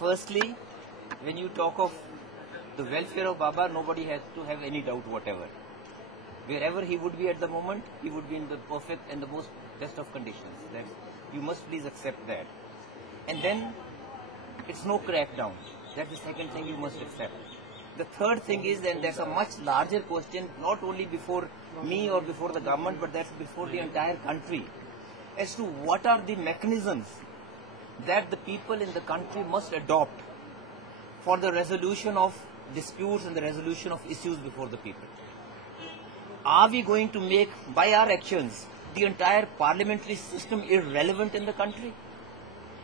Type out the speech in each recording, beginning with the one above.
Firstly, when you talk of the welfare of Baba, nobody has to have any doubt whatever. Wherever he would be at the moment, he would be in the perfect and the most best of conditions. That you must please accept that. And then, it's no crackdown. That's the second thing you must accept. The third thing is, and that's a much larger question, not only before me or before the government, but that's before the entire country, as to what are the mechanisms that the people in the country must adopt for the resolution of disputes and the resolution of issues before the people. Are we going to make, by our actions, the entire parliamentary system irrelevant in the country?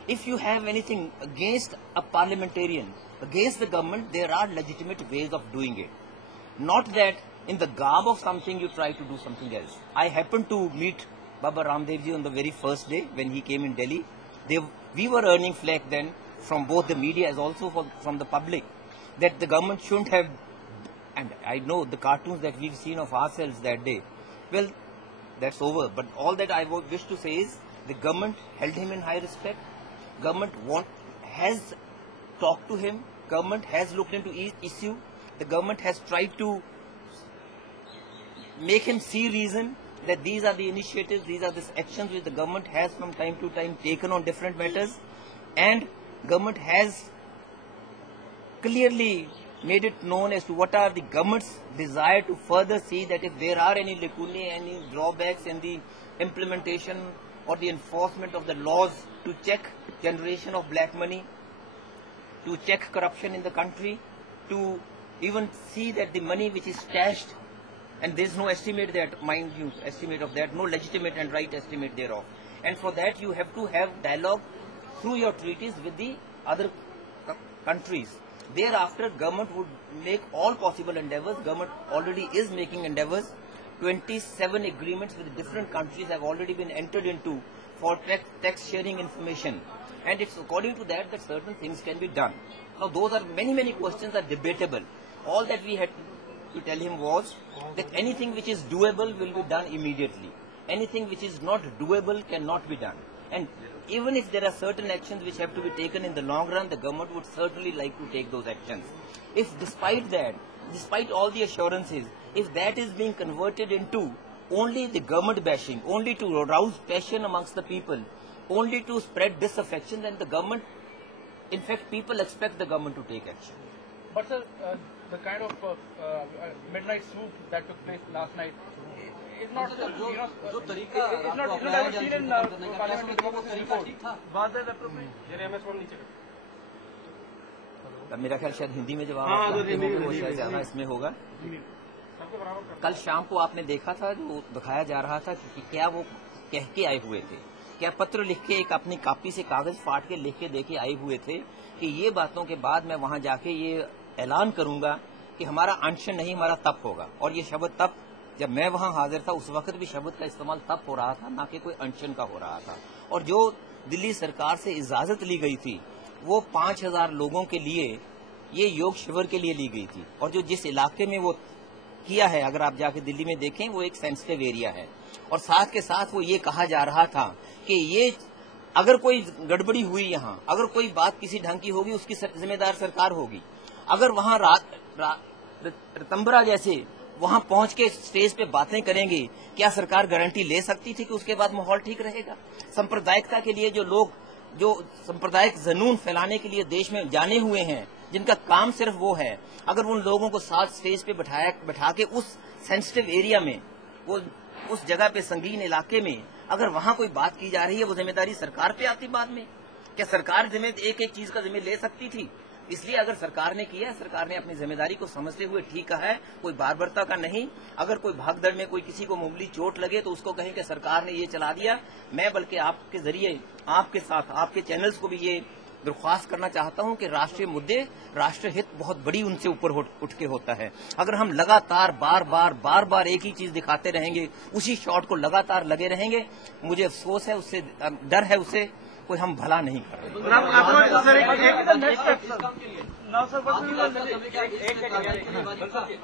If you have anything against a parliamentarian, against the government, there are legitimate ways of doing it. Not that in the garb of something you try to do something else. I happened to meet Baba Ramdev ji on the very first day when he came in Delhi. We were earning flack then from both the media as also from the public that the government shouldn't have, and I know the cartoons that we've seen of ourselves that day, well, that's over. But all that I wish to say is the government held him in high respect. Government has talked to him. Government has looked into each issue. The government has tried to make him see reason that these are the initiatives, these are the actions which the government has from time to time taken on different matters, and government has clearly made it known as to what are the government's desire to further see that if there are any lacunae, any drawbacks in the implementation or the enforcement of the laws to check generation of black money, to check corruption in the country, to even see that the money which is stashed, and there is no estimate that, mind you, estimate of that, no legitimate and right estimate thereof. And for that you have to have dialogue through your treaties with the other countries. Thereafter, government would make all possible endeavors. Government already is making endeavors. 27 agreements with different countries have already been entered into for tax sharing information. And it's according to that certain things can be done. Now those are many questions are debatable. All that we had to tell him was that anything which is doable will be done immediately. Anything which is not doable cannot be done. And even if there are certain actions which have to be taken in the long run, the government would certainly like to take those actions. If despite that, despite all the assurances, if that is being converted into only the government bashing, only to arouse passion amongst the people, only to spread disaffection, then the government, in fact, people expect the government to take action. But sir, the kind of midnight swoop that took place last night is not, it's not ever seen in parliamentary democracy report. मेरा ख्याल शायद हिंदी में जवाब वो शायद ज्यादा इसमें होगा. कल शाम को आपने देखा था जो दिखाया जा रहा था कि क्या वो कह के आए हुए थे, क्या पत्र लिख के एक अपनी कॉपी से कागज फाड़ के लिख के दे के आए हुए थे कि ये बातों के बाद मैं वहां जाके ये ऐलान करूंगा कि हमारा अनशन नहीं, हमारा तप होगा. और ये शब्द तप, जब मैं वहां हाजिर था उस वक्त भी शब्द का इस्तेमाल तप हो रहा था, ना कि कोई अनशन का हो रहा था. और जो दिल्ली सरकार से इजाजत ली गई थी वो 5000 लोगों के लिए ये योग शिविर के लिए ली गई थी. और जो जिस इलाके में वो किया है, अगर आप जाके दिल्ली में देखें, वो एक सेंसिटिव एरिया है. और साथ के साथ वो ये कहा जा रहा था कि ये अगर कोई गड़बड़ी हुई यहाँ, अगर कोई बात किसी ढंग की होगी उसकी जिम्मेदार सरकार होगी. अगर वहाँ रतंबरा जैसे वहां पहुंच के स्टेज पे बातें करेंगे, क्या सरकार गारंटी ले सकती थी कि उसके बाद माहौल ठीक रहेगा? सांप्रदायिकता के लिए जो लोग, जो सांप्रदायिक जुनून फैलाने के लिए देश में जाने हुए हैं, जिनका काम सिर्फ वो है, अगर उन लोगों को साथ स्टेज पे बैठा के उस सेंसिटिव एरिया में, वो उस जगह पे, संगीन इलाके में, अगर वहां कोई बात की जा रही है, वो जिम्मेदारी सरकार पे आती बाद में? क्या सरकार एक चीज का जिम्मे ले सकती थी? इसलिए अगर सरकार ने किया, सरकार ने अपनी जिम्मेदारी को समझते हुए ठीक कहा है, कोई बारबरता का नहीं. अगर कोई भागदड़ में कोई किसी को मामूली चोट लगे तो उसको कहें कि सरकार ने ये चला दिया. मैं बल्कि आपके जरिए, आपके साथ, आपके चैनल्स को भी ये दरख्वास्त करना चाहता हूं कि राष्ट्रीय मुद्दे, राष्ट्र हित बहुत बड़ी उनसे ऊपर उठ के होता है. अगर हम लगातार बार बार एक ही चीज दिखाते रहेंगे, उसी शॉट को लगातार लगे रहेंगे, मुझे अफसोस है, उससे डर है, उससे कोई हम भला नहीं कर रहे.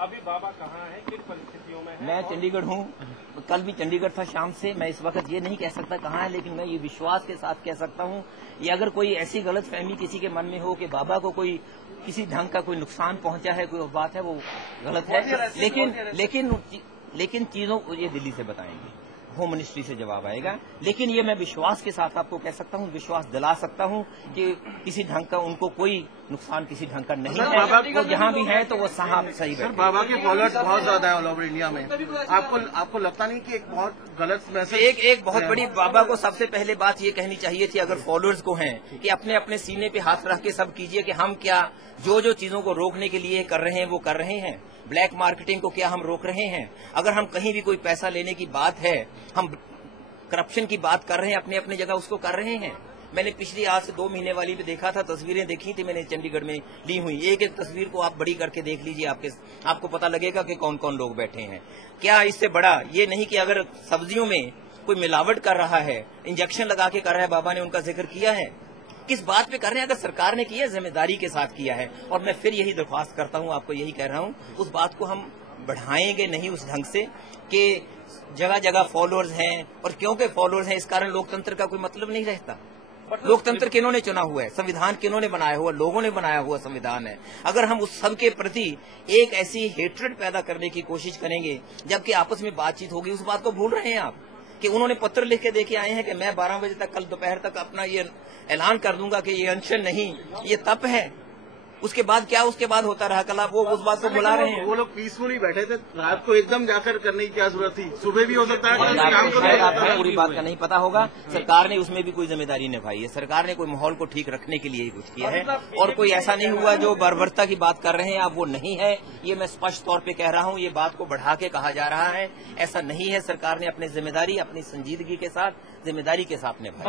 अभी बाबा कहाँ है, किन परिस्थितियों में है? मैं चंडीगढ़ हूँ. कल भी चंडीगढ़ था शाम से। मैं इस वक्त ये नहीं कह सकता कहाँ है, लेकिन मैं ये विश्वास के साथ कह सकता हूँ, ये अगर कोई ऐसी गलतफहमी किसी के मन में हो कि बाबा को कोई किसी ढंग का कोई नुकसान पहुंचा है, कोई बात है, वो गलत है। लेकिन चीजों को ये दिल्ली से बताएंगे, होम मिनिस्ट्री से जवाब आएगा। लेकिन ये मैं विश्वास के साथ आपको कह सकता हूँ, विश्वास दिला सकता हूँ कि किसी ढंग का उनको कोई नुकसान किसी ढंग का नहीं है। वो जहाँ भी है तो वो साहब सही है। बाबा के फॉलोअर्स बहुत ज्यादा है ऑल ओवर इंडिया में। आपको लगता नहीं कि एक बहुत गलत मैसेज? एक बहुत बड़ी बाबा को सबसे पहले बात ये कहनी चाहिए थी, अगर फॉलोअर्स को हैं, कि अपने अपने सीने पे हाथ रख के सब कीजिए कि हम क्या जो चीजों को रोकने के लिए कर रहे हैं वो कर रहे हैं। ब्लैक मार्केटिंग को क्या हम रोक रहे हैं? अगर हम कहीं भी कोई पैसा लेने की बात है, हम करप्शन की बात कर रहे हैं, अपने अपने जगह उसको कर रहे हैं। मैंने पिछली आज से 2 महीने वाली में देखा था, तस्वीरें देखी थी मैंने चंडीगढ़ में ली हुई। एक एक तस्वीर को आप बड़ी करके देख लीजिए, आपको पता लगेगा कि कौन कौन लोग बैठे हैं। क्या इससे बड़ा ये नहीं कि अगर सब्जियों में कोई मिलावट कर रहा है, इंजेक्शन लगा के कर रहा है, बाबा ने उनका जिक्र किया है। किस बात पे कर रहे हैं? अगर सरकार ने किया, जिम्मेदारी के साथ किया है। और मैं फिर यही दरख्वास्त करता हूं, आपको यही कह रहा हूं, उस बात को हम बढ़ाएंगे नहीं उस ढंग से कि जगह जगह फॉलोअर्स हैं, और क्योंकि फॉलोअर्स हैं इस कारण लोकतंत्र का कोई मतलब नहीं रहता। लोकतंत्र किन्होंने चुना हुआ है? संविधान किन्होंने बनाया हुआ? लोगों ने बनाया हुआ संविधान है। अगर हम उस सब के प्रति एक ऐसी हेट्रेड पैदा करने की कोशिश करेंगे, जबकि आपस में बातचीत होगी, उस बात को भूल रहे हैं आप कि उन्होंने पत्र लिख के देके आए हैं कि मैं 12 बजे तक, कल दोपहर तक अपना ये ऐलान कर दूंगा कि ये अनशन नहीं, ये तप है। उसके बाद क्या, उसके बाद होता रहा। कल आप वो उस बात को बुला रहे हैं। वो लोग पीसफुली बैठे थे, रात को एकदम जाकर करने की क्या जरूरत थी? सुबह भी हो सकता है। आपको पूरी बात का नहीं पता होगा। सरकार ने उसमें भी कोई जिम्मेदारी निभाई है। सरकार ने कोई माहौल को ठीक रखने के लिए कुछ किया है, और कोई ऐसा नहीं हुआ जो बर्बरता की बात कर रहे हैं आप, वो नहीं है। ये मैं स्पष्ट तौर पे कह रहा हूँ, ये बात को बढ़ा के कहा जा रहा है, ऐसा नहीं है। सरकार ने अपनी जिम्मेदारी, अपनी संजीदगी के साथ, जिम्मेदारी के साथ निभाई।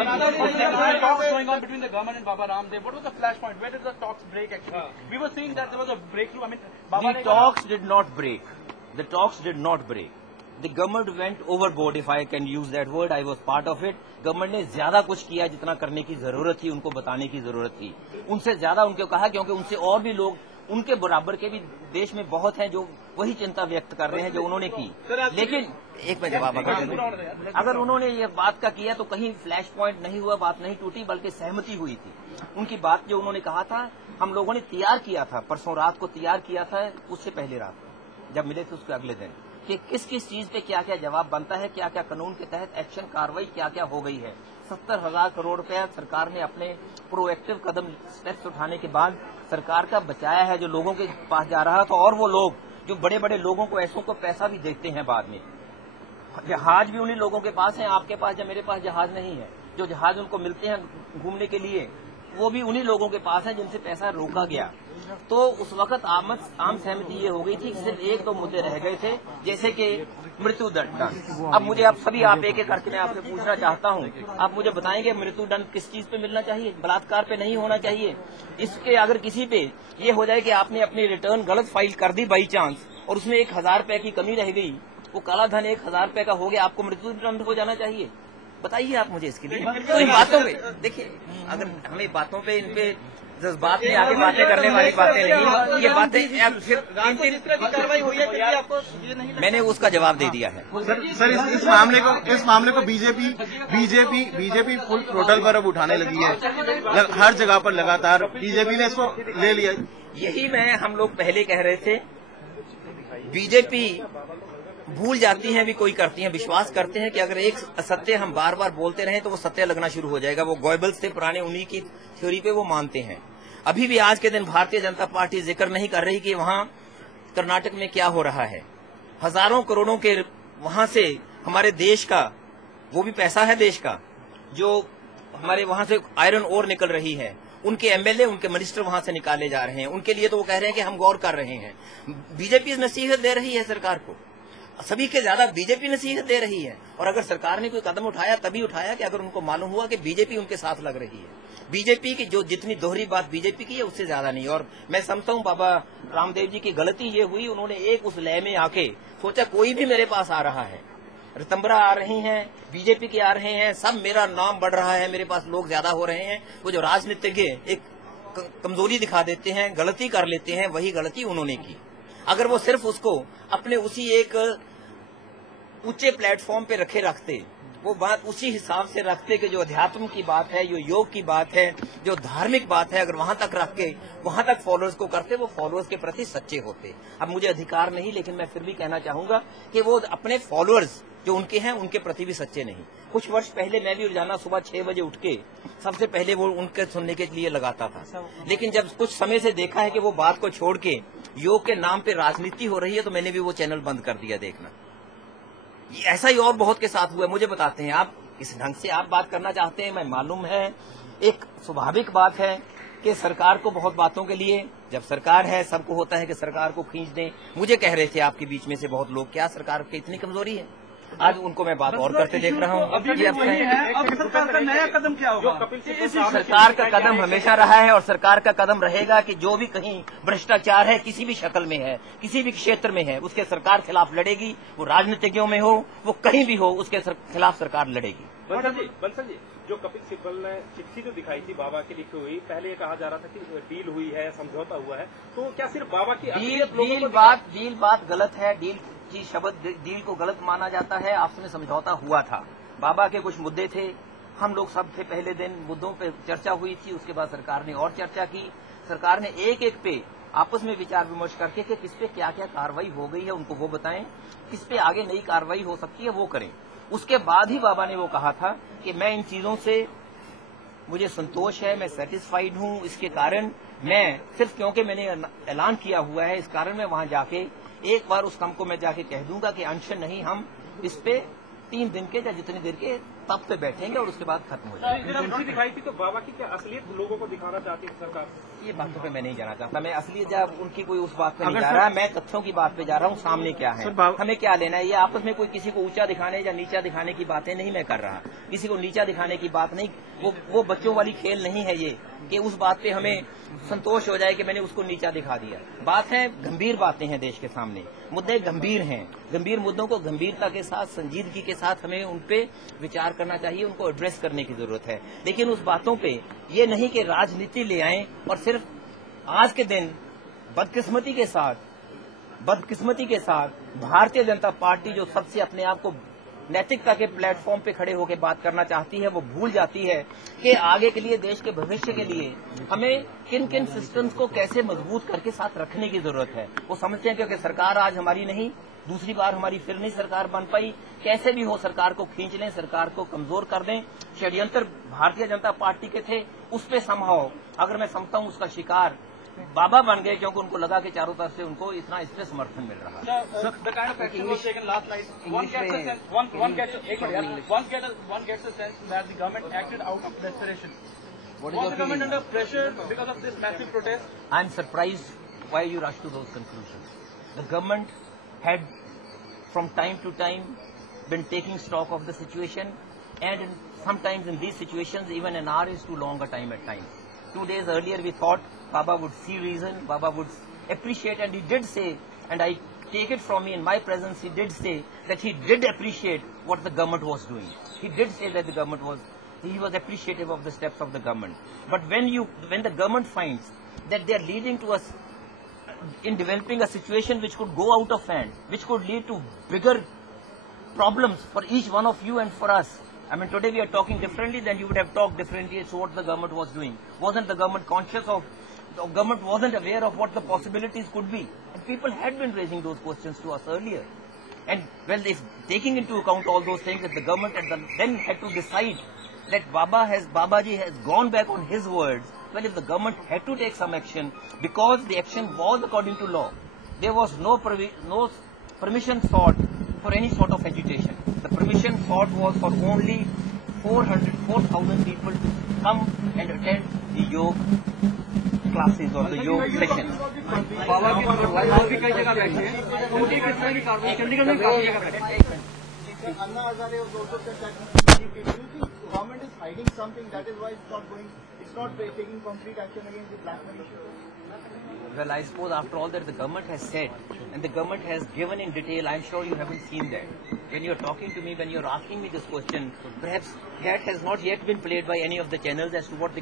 We were seeing that there was a breakthrough. I mean, The talks did not break. The talks did not break. The government went overboard, if I can use that word. I was part of it. Government ने ज्यादा कुछ किया जितना करने की जरूरत थी, उनको बताने की जरूरत थी। उनसे ज्यादा उनको कहा, क्योंकि उनसे और भी लोग, उनके बराबर के भी देश में बहुत हैं जो वही चिंता व्यक्त कर रहे हैं जो उन्होंने की। लेकिन एक मैं जवाब अगर उन्होंने ये बात का किया तो कहीं फ्लैश पॉइंट नहीं हुआ, बात नहीं टूटी, बल्कि सहमति हुई थी। उनकी बात जो उन्होंने कहा था, हम लोगों ने तैयार किया था, परसों रात को तैयार किया था, उससे पहले रात जब मिले थे उसके अगले दिन, कि किस किस चीज पे क्या क्या जवाब बनता है, क्या क्या कानून के तहत एक्शन कार्रवाई क्या क्या हो गई है। 70,000 करोड़ रुपया सरकार ने अपने प्रोएक्टिव कदम स्टेप्स उठाने के बाद सरकार का बचाया है, जो लोगों के पास जा रहा था। और वो लोग जो बड़े बड़े लोगों को, ऐसों को पैसा भी देते हैं बाद में, जहाज भी उन्हीं लोगों के पास है, आपके पास या मेरे पास जहाज नहीं है। जो जहाज उनको मिलते हैं घूमने के लिए, वो भी उन्हीं लोगों के पास है जिनसे पैसा रोका गया। तो उस वक्त आम सहमति ये हो गई थी कि सिर्फ 1-2 मुद्दे रह गए थे, जैसे कि मृत्यु दंड। अब मुझे आप एक एक करके मैं आपसे पूछना चाहता हूँ, आप मुझे बताएंगे मृत्यु दंड किस चीज पे मिलना चाहिए? बलात्कार पे नहीं होना चाहिए। इसके अगर किसी पे ये हो जाए कि आपने अपनी रिटर्न गलत फाइल कर दी बाई चांस, और उसमें 1,000 रुपए की कमी रह गई, वो काला धन 1,000 रुपए का हो गया, आपको मृत्यु दंड हो जाना चाहिए? बताइए आप मुझे इसके लिए। तो इन बातों पे देखिए, अगर हमें बातों पे, इन पे जज्बात में आगे बातें करने वाली बातें नहीं, ये बातें फिर कार्रवाई हुई है क्योंकि आपको ये नहीं, मैंने उसका जवाब दे दिया है। सर इस मामले को बीजेपी फुल टोटल पर अब उठाने लगी है, हर जगह पर लगातार बीजेपी ने इसको ले लिया। यही हम लोग पहले कह रहे थे, बीजेपी भूल जाती हैं भी कोई करती हैं। विश्वास करते हैं कि अगर एक असत्य हम बार बार बोलते रहें तो वो सत्य लगना शुरू हो जाएगा। वो गोएबल्स थे पुराने, उन्हीं की थ्योरी पे वो मानते हैं। अभी भी आज के दिन भारतीय जनता पार्टी जिक्र नहीं कर रही कि वहां कर्नाटक में क्या हो रहा है। हजारों करोड़ों के वहां से हमारे देश का, वो भी पैसा है देश का, जो हमारे वहां से आयरन ओर निकल रही है, उनके एमएलए, उनके मिनिस्टर वहां से निकाले जा रहे हैं। उनके लिए तो वो कह रहे हैं कि हम गौर कर रहे हैं। बीजेपी नसीहत दे रही है सरकार को, सभी के ज्यादा बीजेपी नसीहत दे रही है। और अगर सरकार ने कोई कदम उठाया तभी उठाया कि अगर उनको मालूम हुआ कि बीजेपी उनके साथ लग रही है। बीजेपी की जो जितनी दोहरी बात बीजेपी की है उससे ज्यादा नहीं। और मैं समझता हूँ बाबा रामदेव जी की गलती ये हुई, उन्होंने एक उस लय में आके सोचा कोई भी मेरे पास आ रहा है, रितंबरा आ रही हैं, बीजेपी के आ रहे हैं, सब मेरा नाम बढ़ रहा है, मेरे पास लोग ज्यादा हो रहे हैं। वो जो राजनीतिज्ञ एक कमजोरी दिखा देते हैं, गलती कर लेते हैं, वही गलती उन्होंने की। अगर वो सिर्फ उसको अपने उसी एक ऊंचे प्लेटफॉर्म पे रखते, वो बात उसी हिसाब से रखते कि जो अध्यात्म की बात है, जो योग की बात है, जो धार्मिक बात है, अगर वहां तक रख के वहां तक फॉलोअर्स को करते, वो फॉलोअर्स के प्रति सच्चे होते। अब मुझे अधिकार नहीं, लेकिन मैं फिर भी कहना चाहूंगा कि वो अपने फॉलोअर्स जो उनके हैं उनके प्रति भी सच्चे नहीं। कुछ वर्ष पहले मैं भी रोजाना सुबह 6 बजे उठ के सबसे पहले वो उनके सुनने के लिए लगाता था, लेकिन जब कुछ समय से देखा है कि वो बात को छोड़ के योग के नाम पे राजनीति हो रही है, तो मैंने भी वो चैनल बंद कर दिया देखना। ऐसा ही और बहुत के साथ हुआ है। मुझे बताते हैं, आप इस ढंग से आप बात करना चाहते हैं, मैं मालूम है, एक स्वाभाविक बात है कि सरकार को बहुत बातों के लिए, जब सरकार है सबको होता है कि सरकार को खींच दें। मुझे कह रहे थे आपके बीच में से बहुत लोग, क्या सरकार की इतनी कमजोरी है? आज उनको मैं बात और करते देख रहा हूँ। अब सरकार का नया कदम क्या होगा? सरकार का कदम हमेशा रहा है और सरकार का कदम रहेगा कि जो भी कहीं भ्रष्टाचार है, किसी भी शक्ल में है, किसी भी क्षेत्र में है, उसके सरकार खिलाफ लड़ेगी। वो राजनीतिज्ञों में हो, वो कहीं भी हो, उसके खिलाफ सरकार लड़ेगी। बंसल जी, जो कपिल सिब्बल ने चिट्ठी जो दिखाई थी बाबा की लिखी हुई, पहले ये कहा जा रहा था कि डील हुई है, समझौता हुआ है, तो क्या सिर्फ बाबा की डील बात गलत है। डील की शब्द डील को गलत माना जाता है। आपस में समझौता हुआ था। बाबा के कुछ मुद्दे थे, हम लोग सबसे पहले दिन मुद्दों पे चर्चा हुई थी, उसके बाद सरकार ने और चर्चा की। सरकार ने एक एक पे आपस में विचार विमर्श करके कि किस पे क्या क्या कार्रवाई हो गई है उनको वो बताएं, किस पे आगे नई कार्रवाई हो सकती है वो करें। उसके बाद ही बाबा ने वो कहा था कि मैं इन चीजों से मुझे संतोष है, मैं सेटिस्फाइड हूं। इसके कारण मैं सिर्फ क्योंकि मैंने ऐलान किया हुआ है, इस कारण मैं वहां जाके एक बार उस काम को मैं जाके कह दूंगा कि अनशन नहीं, हम इस पे 3 दिन के या जितनी देर के तब पे बैठेंगे और उसके बाद खत्म हो जाएगा। दिखाई थी तो बाबा की क्या असलियत लोगों को दिखाना चाहती है सरकार? ये बातों पे मैं नहीं जाना चाहता। मैं असलियत जब उनकी कोई उस बात पे नहीं जा रहा, मैं तथ्यों की बात पे जा रहा हूँ। सामने क्या है, हमें क्या लेना है। ये आपस में कोई किसी को ऊंचा दिखाने या नीचा दिखाने की बातें नहीं मैं कर रहा, किसी को नीचा दिखाने की बात नहीं। वो बच्चों वाली खेल नहीं है ये कि उस बात पे हमें संतोष हो जाए कि मैंने उसको नीचा दिखा दिया। बात है, गंभीर बातें हैं देश के सामने, मुद्दे गंभीर हैं। गंभीर मुद्दों को गंभीरता के साथ, संजीदगी के साथ हमें उन पे विचार करना चाहिए, उनको एड्रेस करने की जरूरत है। लेकिन उस बातों पे ये नहीं कि राजनीति ले आएं और सिर्फ आज के दिन बदकिस्मती के साथ भारतीय जनता पार्टी जो सबसे अपने आप को नैतिकता के प्लेटफॉर्म पे खड़े होकर बात करना चाहती है, वो भूल जाती है कि आगे के लिए, देश के भविष्य के लिए हमें किन किन सिस्टम्स को कैसे मजबूत करके साथ रखने की जरूरत है। वो समझते हैं क्योंकि सरकार आज हमारी नहीं, दूसरी बार हमारी फिर नहीं सरकार बन पाई, कैसे भी हो सरकार को खींच लें, सरकार को कमजोर कर दें। षड्यंत्र भारतीय जनता पार्टी के थे, उस पे संभव अगर मैं समझता हूं उसका शिकार बाबा बन गए, क्योंकि उनको लगा कि चारों तरफ से उनको इतना इस पे समर्थन मिल रहा है। I am surprised why you rush to those conclusions. The government had from time to time been taking stock of the situation, and sometimes in these situations even an hour is too long a time at times. 2 days earlier we thought Baba would see reason, Baba would appreciate, and he did say, and I take it from me in my presence, he did say that he did appreciate what the government was doing. He did say that he was appreciative of the steps of the government. But when the government finds that they are leading to us in developing a situation which could go out of hand, which could lead to bigger problems for each one of you and for us. I mean, today we are talking differently, then you would have talked differently as to what the government was doing. Wasn't the government conscious of, the government wasn't aware of what the possibilities could be. And people had been raising those questions to us earlier. And well, if taking into account all those things, that the government then had to decide that Babaji has gone back on his words. Well, if the government had to take some action, because the action was according to law, there was no permission sought for any sort of agitation. The permission sought was for only 4,000 people to come and attend the yoga classes or the yoga sessions. Anna Hazare was also said that do you think government is hiding something, that is why it's not taking concrete action against the black money issue? Well, I suppose after all that the government has said, and the government has given in detail, I'm sure you haven't seen that. When you're talking to me, when you're asking me this question, perhaps that has not yet been played by any of the channels as to what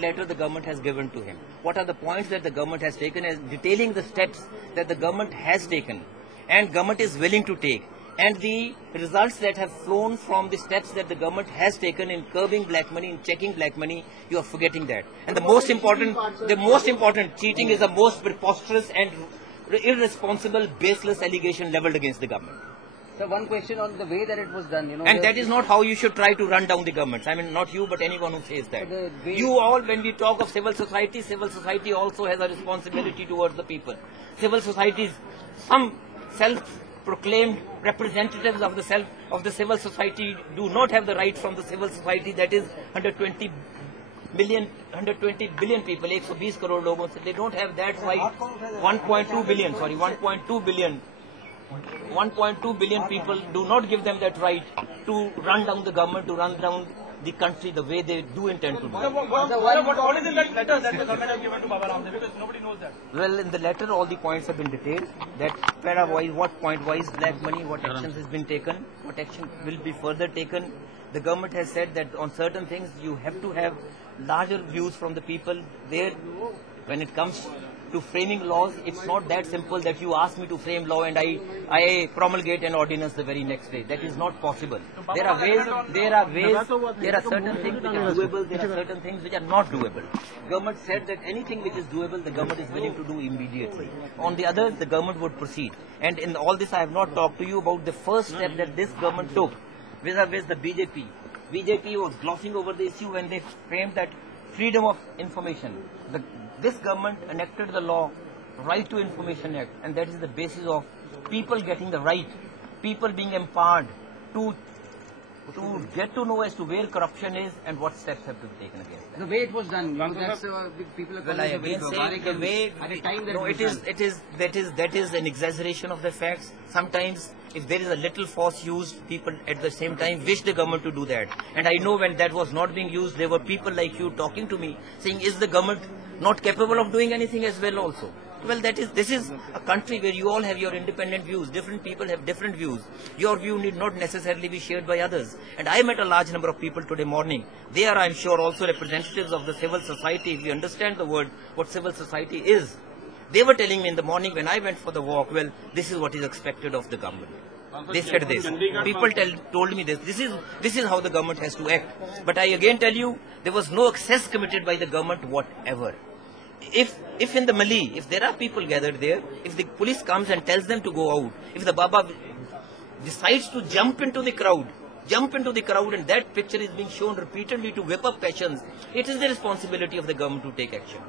letter the government has given to him. What are the points that the government has taken as detailing the steps that the government has taken and government is willing to take. and the results that have flown from the steps that the government has taken in curbing black money, in checking black money, you are forgetting that. And the most important, cheating is the most preposterous and irresponsible, baseless allegation leveled against the government. So one question on the way that it was done, And that is not how you should try to run down the governments. I mean, not you, but anyone who says that. You all, when we talk of civil society also has a responsibility towards the people. Civil societies, some self-proclaimed representatives of the civil society do not have the right from the civil society, that is 120 billion people, 120 crore logon, they don't have that right. 1.2 billion people do not give them that right to run down the government, to run down the country the way they do intend to do. What is in that letter that the government has given to Baba Ramdev? Because nobody knows that. Well, in the letter, all the points have been detailed. That para-wise, what point-wise black money, what actions has been taken, what action will be further taken. The government has said that on certain things you have to have larger views from the people. There, when it comes to framing laws, it's not that simple that you ask me to frame law and I promulgate an ordinance the very next day. That is not possible. There are certain things which are doable, there are certain things which are not doable. Government said that anything which is doable, the government is willing to do immediately. On the others, the government would proceed. And in all this, I have not talked to you about the first step that this government took vis-a-vis the BJP. BJP was glossing over the issue when they framed that freedom of information. This government enacted the law, Right to Information Act, and that is the basis of people getting the right, people being empowered to get to know as to where corruption is and what steps have to be taken against that. The way it was done, that's people are Well, I again say the way that is an exaggeration of the facts. Sometimes, if there is a little force used, people at the same time wish the government to do that. And I know when that was not being used, there were people like you talking to me saying, is the government not capable of doing anything as well also? Well, this is a country where you all have your independent views. Different people have different views. Your view need not necessarily be shared by others. And I met a large number of people today morning. They are, I'm sure, also representatives of the civil society. If you understand the word, what civil society is. They were telling me in the morning when I went for the walk, well, this is what is expected of the government. They said this. People told me this. This is how the government has to act. But I again tell you, there was no excess committed by the government whatever. If in the Mali, if there are people gathered there, if the police comes and tells them to go out, if the Baba decides to jump into the crowd and that picture is being shown repeatedly to whip up passions, it is the responsibility of the government to take action.